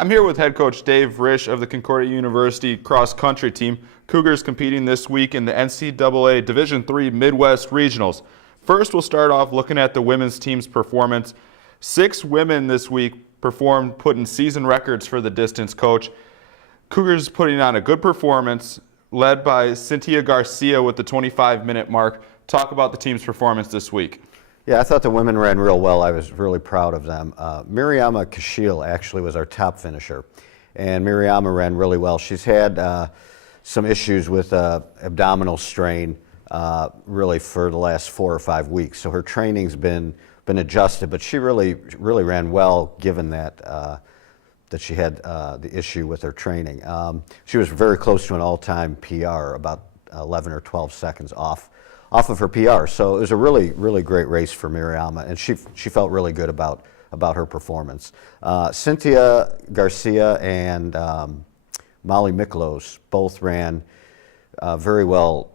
I'm here with head coach Dave Risch of the Concordia University cross country team. Cougars competing this week in the NCAA Division III Midwest Regionals. First, we'll start off looking at the women's team's performance. 6 women this week performed, putting season records for the distance. Coach, Cougars putting on a good performance, led by Cynthia Garcia with the 25-minute mark. Talk about the team's performance this week. Yeah, I thought the women ran real well. I was really proud of them. Miriama Kashil actually was our top finisher, and Miriama ran really well. She's had some issues with abdominal strain really for the last 4 or 5 weeks, so her training's been adjusted, but she really ran well given that that she had the issue with her training. She was very close to an all-time PR, about 11 or 12 seconds off of her PR. So it was a really great race for Miriama, and she felt really good about her performance. Cynthia Garcia and Molly Miklos both ran very well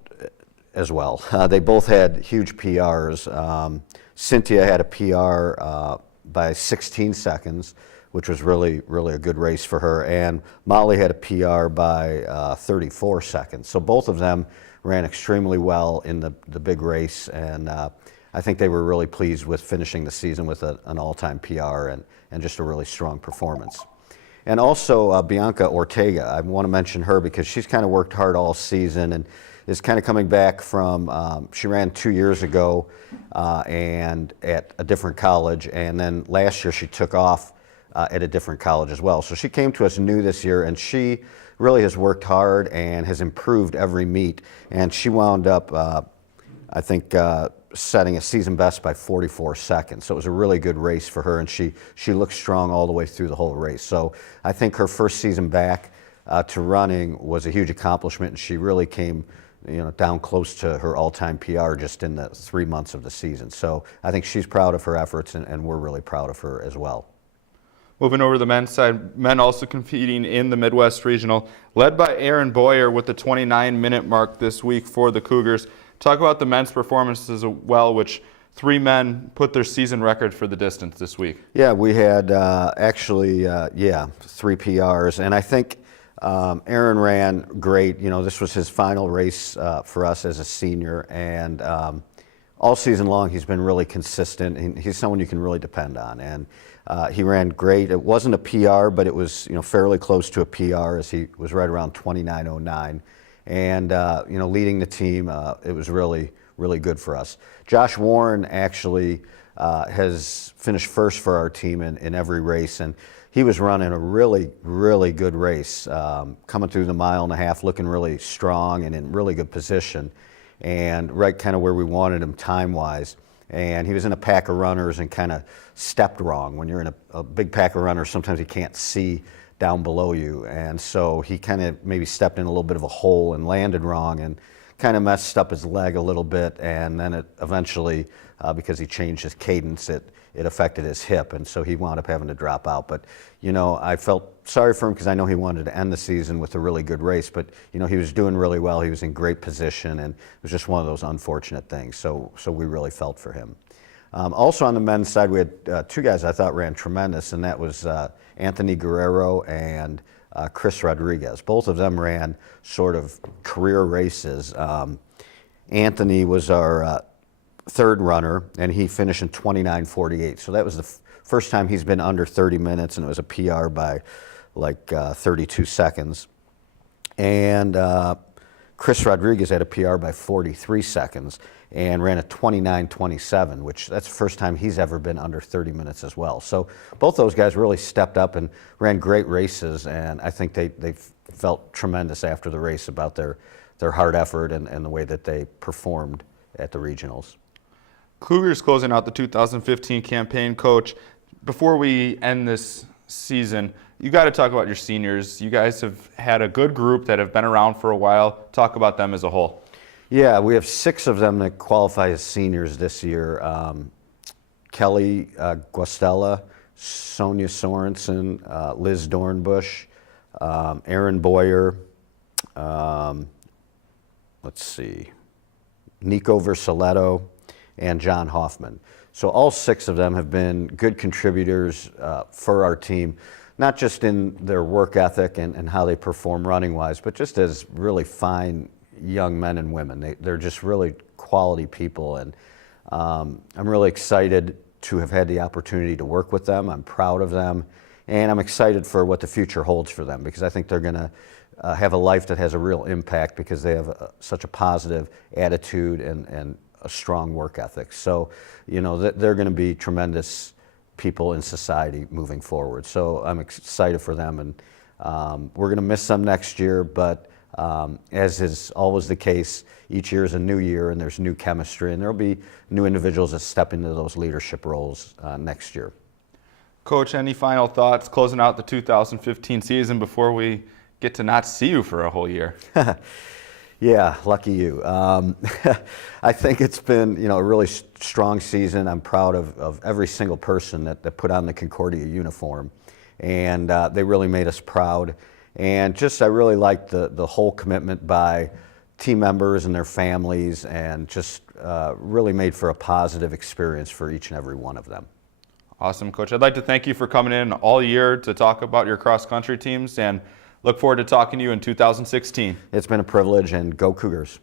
as well. They both had huge PRs. Cynthia had a PR by 16 seconds, which was really a good race for her, and Molly had a PR by 34 seconds. So both of them ran extremely well in the big race, and I think they were really pleased with finishing the season with an all-time PR and just a really strong performance. And also Bianca Ortega, I want to mention her because she's kind of worked hard all season and is kind of coming back from, she ran 2 years ago and at a different college, and then last year she took off at a different college as well. So she came to us new this year, and she really has worked hard and has improved every meet, and she wound up, I think, setting a season best by 44 seconds. So it was a really good race for her, and she looked strong all the way through the whole race. So I think her first season back to running was a huge accomplishment, and she really came down close to her all-time PR just in the 3 months of the season. So I think she's proud of her efforts, and we're really proud of her as well. Moving over to the men's side, men also competing in the Midwest Regional, led by Aaron Boyer with the 29-minute mark this week for the Cougars. Talk about the men's performances as well, which 3 men put their season record for the distance this week. Yeah, we had actually, 3 PRs, and I think Aaron ran great. This was his final race for us as a senior, and all season long he's been really consistent. He's someone you can really depend on, and he ran great. It wasn't a PR, but it was fairly close to a PR, as he was right around 29:09, and leading the team. It was really good for us. Josh Warren actually has finished first for our team in every race, and he was running a really good race, coming through the 1.5 miles, looking really strong and in really good position, and right kind of where we wanted him time-wise. And he was in a pack of runners and kind of stepped wrong. When you're in a big pack of runners, sometimes you can't see down below you, and so he kind of maybe stepped in a little bit of a hole and landed wrong and kind of messed up his leg a little bit, and then it eventually, because he changed his cadence, it affected his hip, and so he wound up having to drop out. But I felt sorry for him because I know he wanted to end the season with a really good race, but he was doing really well. He was in great position, and it was just one of those unfortunate things. So we really felt for him. Also on the men's side, we had 2 guys I thought ran tremendous, and that was Anthony Guerrero and Chris Rodriguez. Both of them ran sort of career races. Anthony was our 3rd runner, and he finished in 29:48. So that was the first time he's been under 30 minutes, and it was a PR by like 32 seconds. And Chris Rodriguez had a PR by 43 seconds and ran a 29:27, which that's the first time he's ever been under 30 minutes as well. So both those guys really stepped up and ran great races, and I think they felt tremendous after the race about their hard effort and the way that they performed at the regionals. Cougars closing out the 2015 campaign. Coach, before we end this season, you got to talk about your seniors. You guys have had a good group that have been around for a while. Talk about them as a whole. Yeah, we have 6 of them that qualify as seniors this year. Kelly Guastella, Sonia Sorensen, Liz Dornbush, Aaron Boyer, Nico Versaletto, and John Hoffman. So all 6 of them have been good contributors for our team. not just in their work ethic and how they perform running-wise, but just as really fine young men and women. They're just really quality people, and I'm really excited to have had the opportunity to work with them. I'm proud of them, and I'm excited for what the future holds for them, because I think they're going to have a life that has a real impact because they have such a positive attitude and a strong work ethic. So, you know, they're going to be tremendous people in society moving forward. So I'm excited for them, and we're going to miss them next year, but as is always the case, each year is a new year and there's new chemistry, and there'll be new individuals that step into those leadership roles next year. Coach, any final thoughts closing out the 2015 season before we get to not see you for a whole year? Yeah, lucky you. I think it's been, you know, a really strong season. I'm proud of every single person that put on the Concordia uniform, and they really made us proud. And just, I really liked the whole commitment by team members and their families, and just really made for a positive experience for each and every one of them. Awesome, Coach. I'd like to thank you for coming in all year to talk about your cross-country teams, and look forward to talking to you in 2016. It's been a privilege, and go Cougars.